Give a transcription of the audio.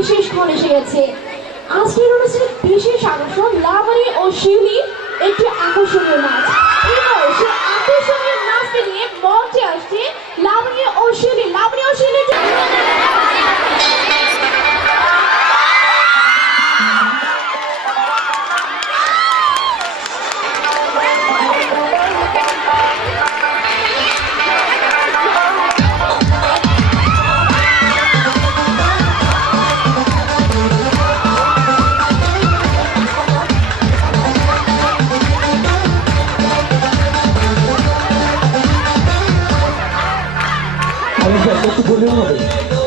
এসে গেছে আজকের অনুষ্ঠানে বিশেষ আকর্ষণ লাভারি ও শিউলি একটি আকর্ষণীয় নাচ। এবার Aí já tô com o goleiro